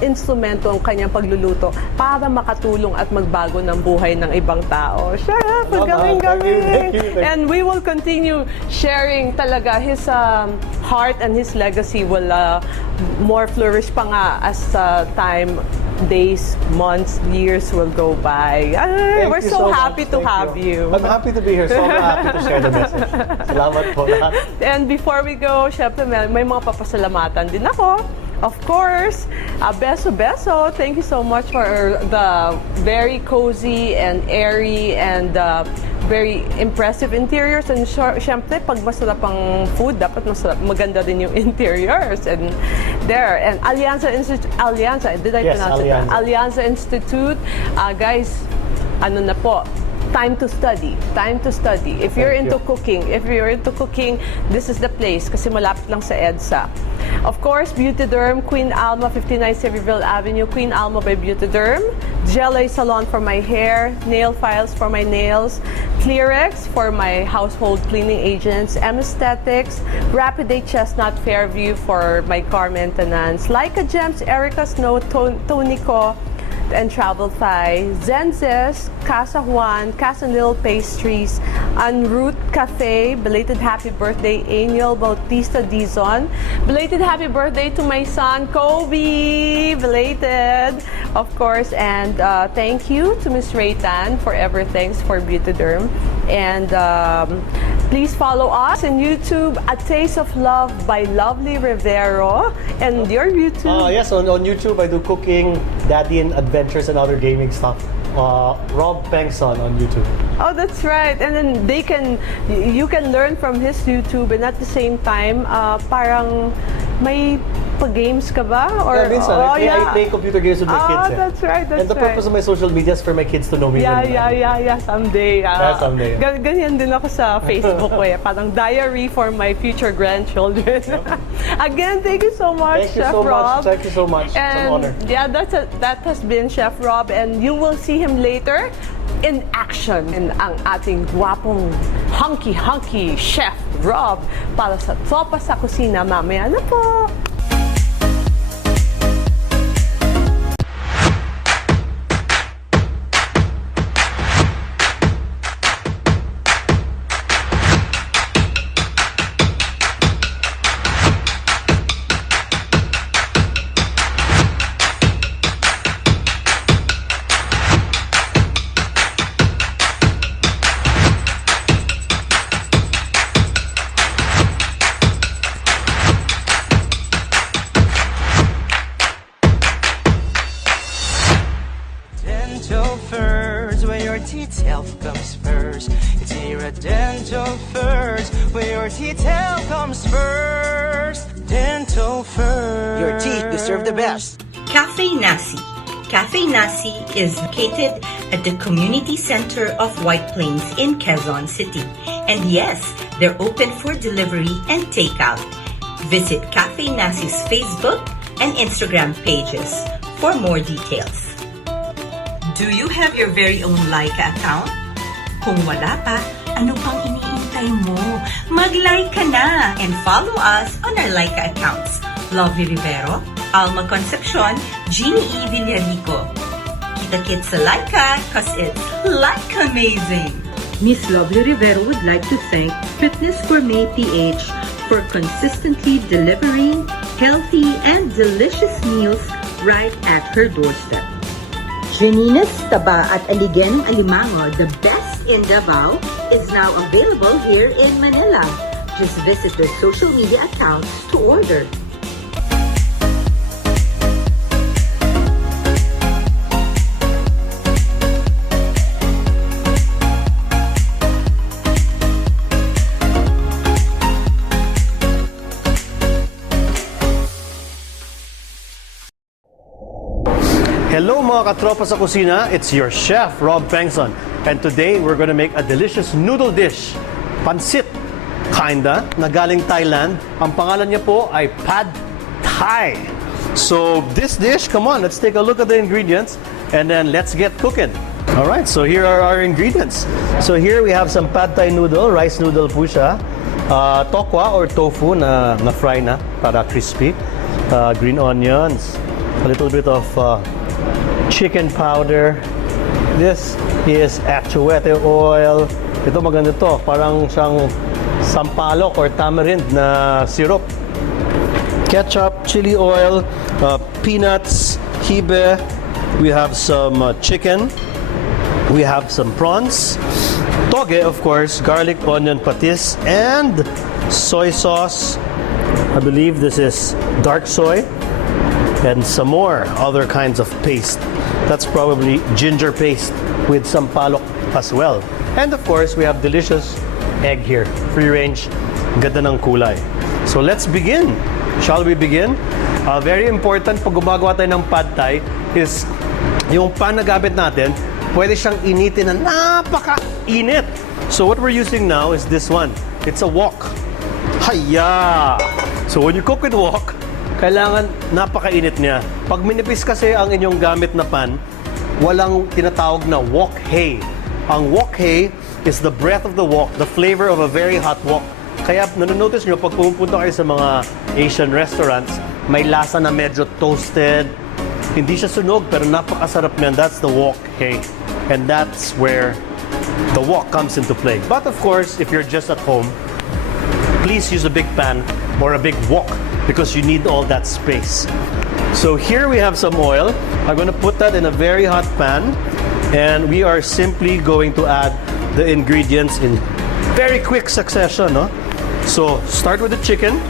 instrumento ang kanyang pagluluto para makatulong at magbago ng buhay ng ibang tao. Chef, galing-galing! Thank you. And we will continue sharing talaga his heart, and his legacy will more flourish pa nga as time, days, months, years will go by. We're you so much. happy to Thank have you. I'm happy to be here. So I'm happy to share the message. Salamat po lahat. And before we go, syempre may mga papasalamatan din ako. Of course, beso. Thank you so much for the very cozy and airy and very impressive interiors. And syempre, pag masarap ang food, dapat maganda din yung interiors. And there, and Alianza Institute, did I pronounce it? Alianza Institute, guys, na po, time to study. If you're into cooking, this is the place kasi malapit lang sa EDSA. Of course, Beautyderm, Queen Alma, 59 Sevierville Avenue, Queen Alma by Beautyderm. Gelé Salon for my hair, nail files for my nails, Clearex for my household cleaning agents, M-Aesthetics, Rapidae Chestnut Fairview for my car maintenance, Leica Gems, Erica Snow, Tonico, and Travel Thai, Zenzes, Casa Juan, Casa Lil Pastries, En Route Cafe, belated happy birthday, Angel Bautista Dizon, belated happy birthday to my son, Kobe, belated, of course, and thank you to Miss Raytan for everything for Beautyderm, and please follow us on YouTube, A Taste of Love by Lovely Rivero, and your YouTube. Yes, on YouTube I do cooking, daddy and adventures and other gaming stuff. Rob Pengson on YouTube. Oh, that's right. And then you can learn from his YouTube, and at the same time, parang may Pag-games ka ba? Or, Yeah, minsan. I play computer games with my kids. That's right, that's And the purpose of my social media is for my kids to know me. Yeah. Someday. Someday. Ganyan din ako sa Facebook ko eh. Parang diary for my future grandchildren. Again, thank you so much, Thank you Chef so Rob. much. Thank you so much. It's an honor. Yeah, that has been Chef Rob, and you will see him later in action in ang ating gwapong hunky Chef Rob para sa Tropa sa Kusina. Mamaya na po. Dental first, where your teeth health comes first. It's here at Dental First, where your teeth health comes first. Dental First. Your teeth deserve the best. Cafe Nasi. Cafe Nasi is located at the community center of White Plains in Quezon City. And yes, they're open for delivery and takeout. Visit Cafe Nasi's Facebook and Instagram pages for more details. Do you have your very own Laika account? Kung wala pa, ano pang iniintay mo? Mag-like ka na and follow us on our Laika accounts. Lovely Rivero, Alma Concepcion, Jeannie E. Villarico. Kita-kit sa Laika cause it's like amazing. Miss Lovely Rivero would like to thank Fitness Gourmet PH for consistently delivering healthy and delicious meals right at her doorstep. Janina's Taba at Aligenong Alimango, the best in Davao, is now available here in Manila. Just visit their social media accounts to order. Hello mga katropa sa kusina, it's your chef Rob Pengson, and today we're gonna make a delicious noodle dish, pansit, kinda, na galing Thailand. Ang pangalan niya po ay Pad Thai. So this dish, come on, let's take a look at the ingredients and then let's get cooking. Alright, so here are our ingredients. So here we have some Pad Thai noodle, rice noodle po siya, tokwa or tofu na fry na para crispy, green onions, a little bit of chicken powder. This is actuete oil. Ito maganda to, parang siyang sampalok or tamarind na syrup. Ketchup, chili oil, peanuts, hibe. We have some chicken. We have some prawns. Toge, of course, garlic, onion, patis, and soy sauce. I believe this is dark soy. And some more other kinds of paste. That's probably ginger paste with some palok as well. And of course, we have delicious egg here. Free range, ganda ng kulay. So let's begin. Shall we begin? Very important pag gumagawa tayo ng pad thai is yung pan na gamit natin, pwede siyang initin na napaka-init. So what we're using now is this one. It's a wok. Hayya! So when you cook with wok, kailangan napakainit niya. Pag minipis kasi ang inyong gamit na pan, walang tinatawag na wok hay. Ang wok hay is the breath of the wok, the flavor of a very hot wok. Kaya nanonotice nyo, pag pumupunta kayo sa mga Asian restaurants, may lasa na medyo toasted. Hindi siya sunog, pero napakasarap niyan. That's the wok hay. And that's where the wok comes into play. But of course, if you're just at home, please use a big pan or a big wok because you need all that space. So here we have some oil. I'm going to put that in a very hot pan, and we are simply going to add the ingredients in very quick succession. No? So start with the chicken,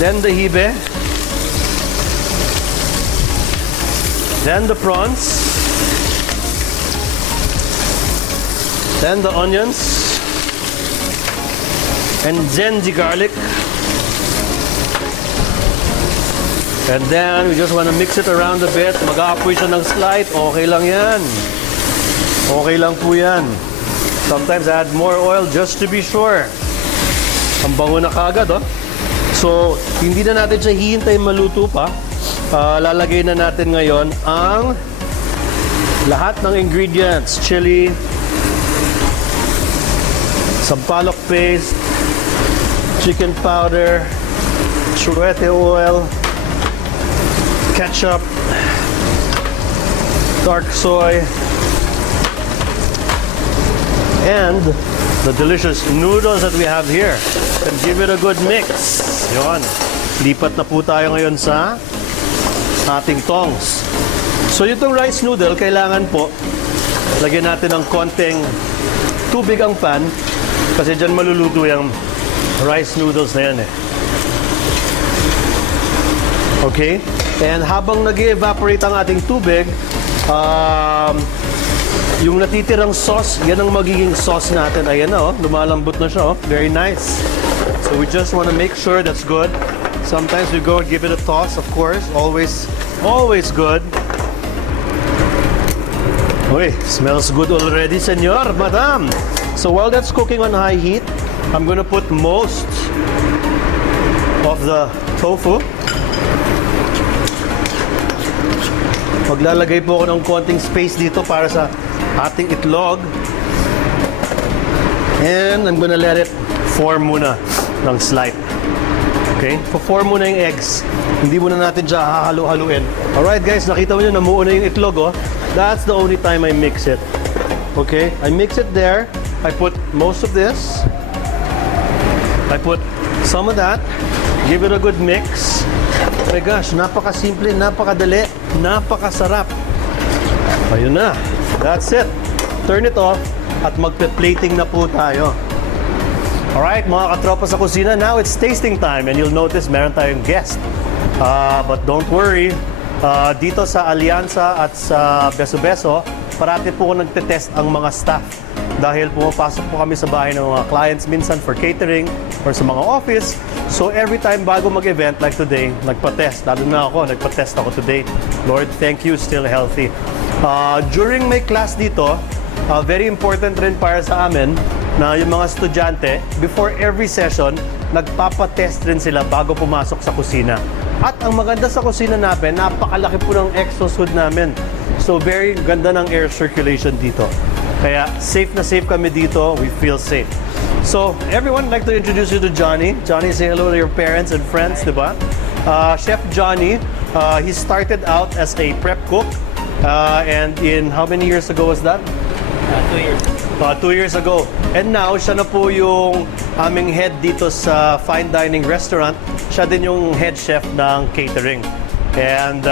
then the hibe, then the prawns, then the onions, And then the garlic. And then we just want to mix it around a bit. Mag-aapoy siya ng slight. Okay lang yan. Okay lang po yan. Sometimes I add more oil just to be sure. Ang bango na kagad, oh. So, hindi na natin siya hihintayin maluto pa. Lalagay na natin ngayon ang lahat ng ingredients. Chili, sampalok paste, chicken powder, churete oil, ketchup, dark soy, and the delicious noodles that we have here. And give it a good mix. Yun. Lipat na po tayo ngayon sa ating tongs. So itong rice noodle, kailangan po lagyan natin ng konting tubig ang pan kasi dyan maluluto yung rice noodles na yan eh. Okay? And habang nag-evaporate ang ating tubig, yung natitirang sauce, yan ang magiging sauce natin. Ayan na, oh, lumalambot na siya. Oh. Very nice. So we just want to make sure that's good. Sometimes we go and give it a toss, of course. Always good. Uy, smells good already, senor, madam. So while that's cooking on high heat, I'm gonna put most of the tofu. Maglalagay po ako ng konting space dito para sa ating itlog. And I'm gonna let it form muna ng slight. Okay? Pa-form muna yung eggs. Hindi muna natin siya hahalo-haluin. Alright guys, nakita mo nyo, namuo na yung itlog, oh. That's the only time I mix it. Okay? I mix it there. I put most of this. I put some of that. Give it a good mix. Oh my gosh, napaka-simple, napakadali, napakasarap. Ayun na. That's it. Turn it off at magpe-plating na po tayo. Alright, mga katropa sa kusina, now it's tasting time and you'll notice meron tayong guest. But don't worry, dito sa Alianza at sa Beso-Beso, parati po ko nagtetest ang mga staff. Dahil pumapasok po kami sa bahay ng mga clients minsan for catering or sa mga office. So every time bago mag-event like today, nagpa-test. Lalo na ako, nagpa-test ako today. Lord, thank you, still healthy. During my class dito, very important rin para sa amin na yung mga estudyante, before every session, nagpapatest rin sila bago pumasok sa kusina. At ang maganda sa kusina namin, napakalaki po ng exhaust hood namin. So very ganda ng air circulation dito. Kaya safe na safe kami dito, we feel safe. So everyone, I'd like to introduce you to Johnny. Johnny, say hello to your parents and friends, di ba? Chef Johnny, he started out as a prep cook. And in how many years ago was that? 2 years. 2 years ago. And now, siya na po yung aming head dito sa fine dining restaurant. Siya din yung head chef ng catering. And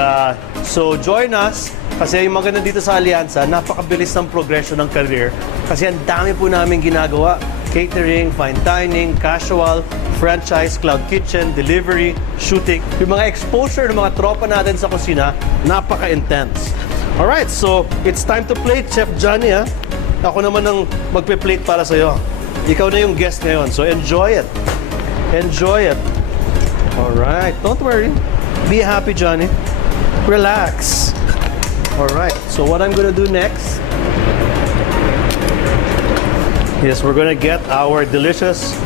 so, join us. Kasi yung maganda dito sa Alianza, napakabilis ng progression ng career. Kasi ang dami po namin ginagawa. Catering, fine dining, casual, franchise, cloud kitchen, delivery, shooting. Yung mga exposure ng mga tropa natin sa kusina, napaka-intense. Alright, so it's time to plate, Chef Johnny, ha? Ako naman ang magpe-plate para sa'yo. Ikaw na yung guest ngayon, so enjoy it. Enjoy it. Alright, don't worry. Be happy, Johnny. Relax. Alright, so what I'm gonna do next is we're gonna get our delicious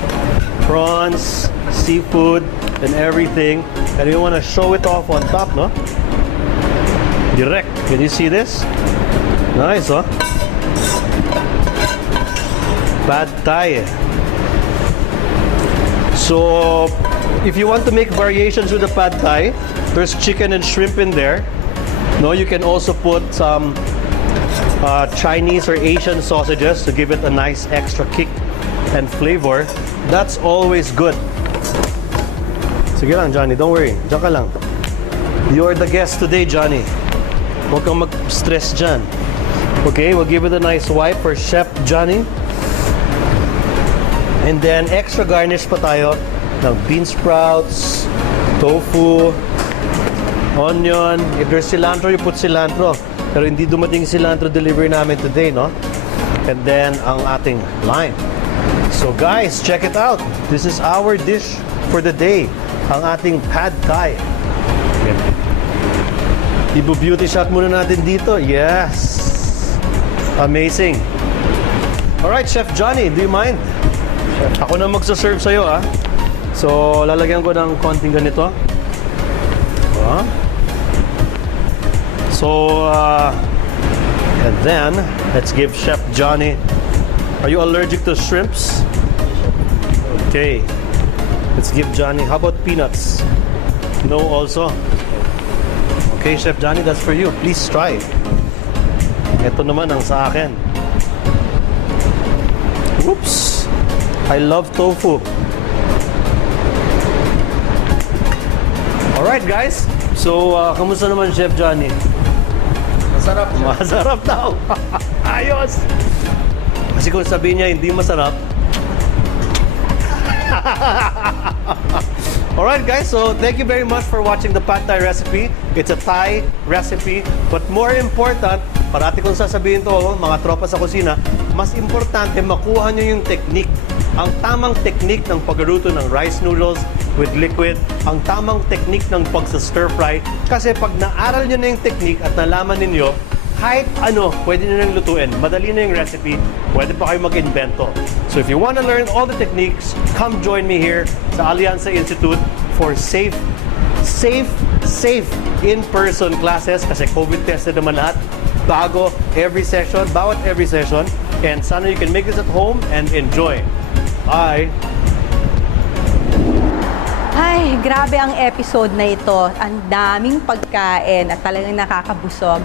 prawns, seafood, and everything. And we wanna show it off on top, no? Direct. Can you see this? Nice, huh? Pad Thai. So, if you want to make variations with the Pad Thai, there's chicken and shrimp in there. No, you can also put some Chinese or Asian sausages to give it a nice extra kick and flavor. That's always good. Sige lang, Johnny. Don't worry. Diyan ka lang. You're the guest today, Johnny. Huwag kang mag-stress dyan. Okay, we'll give it a nice wipe for Chef Johnny. And then, extra garnish pa tayo ng bean sprouts, tofu, onion. If there's cilantro, you put cilantro. Pero hindi dumating cilantro delivery namin today, no? And then, ang ating lime. So guys, check it out. This is our dish for the day. Ang ating pad thai. Ibu-beauty shot muna natin dito. Yes. Amazing. Alright, Chef Johnny, do you mind? Ako na magsaserve sa'yo, ah. So, lalagyan ko ng konting ganito. So, and then, let's give Chef Johnny. Are you allergic to shrimps? Okay. Let's give Johnny. How about peanuts? No, also. Okay, Chef Johnny, that's for you. Please try. Ito naman ang sa akin. Oops. I love tofu. Alright, guys. So, kamusta naman, Chef Johnny? Masarap siya. Masarap daw. Ayos. Kasi kung sabihin niya hindi masarap. Alright guys, so thank you very much for watching the pad thai recipe. It's a Thai recipe, but more important, parati kong sasabihin to, mga tropa sa kusina, mas importante makuha nyo yung technique. Ang tamang technique ng pagluto ng rice noodles with liquid, ang tamang technique ng pagsa-stir fry. Kasi pag naaral nyo na yung technique at nalaman ninyo, kahit ano, pwede nyo nang lutuin. Madali na yung recipe, pwede pa kayo mag-invento. So if you want to learn all the techniques, come join me here sa Alianza Institute for safe in-person classes kasi COVID tested naman lahat. Bago every session, bawat every session. And sana you can make this at home and enjoy. Bye! Ay, grabe ang episode na ito. Ang daming pagkain at talagang nakakabusog.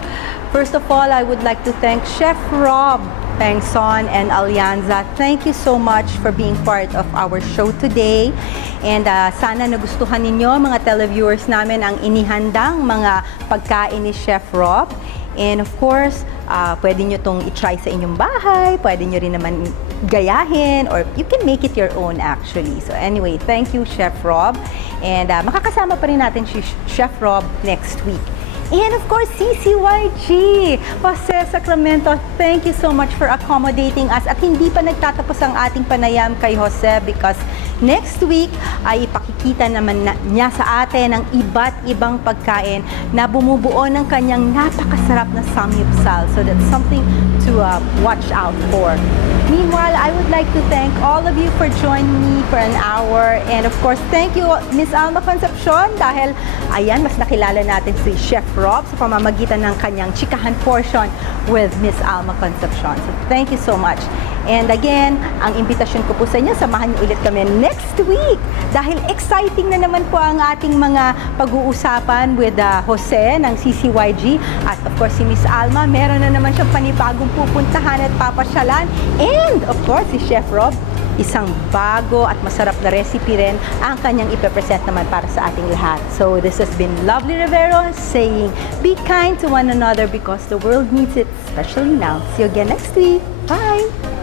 First of all, I would like to thank Chef Rob, Pengson, and Alianza. Thank you so much for being part of our show today. And sana nagustuhan ninyo, mga televiewers namin, ang inihandang mga pagkain ni Chef Rob. And of course, pwede nyo itong i-try sa inyong bahay. Pwede nyo rin naman gayahin, or you can make it your own actually. So anyway, thank you, Chef Rob. And makakasama pa rin natin si Chef Rob next week. And of course, CCYG, Jose Sacramento, thank you so much for accommodating us. At hindi pa nagtatapos ang ating panayam kay Jose because next week ay ipakikita naman niya sa atin ang iba't ibang pagkain na bumubuo ng kanyang napakasarap na samgyupsal. So that's something to watch out for. Meanwhile, I would like to thank all of you for joining me for an hour. And of course, thank you, Miss Alma Concepcion, dahil ayan, mas nakilala natin si Chef Rob sa pamamagitan ng kanyang chikahan portion with Miss Alma Concepcion. So thank you so much. And again, ang imbitasyon ko po sa inyo, samahan niyo ulit kami next week dahil exciting na naman po ang ating mga pag-uusapan with Jose ng CCYG at of course si Miss Alma, meron na naman siyang panibagong pupuntahan at papasyalan. And of course si Chef Rob, isang bago at masarap na recipe rin ang kanyang ipepresent naman para sa ating lahat. So this has been Lovely Rivero saying, be kind to one another because the world needs it, especially now. See you again next week. Bye!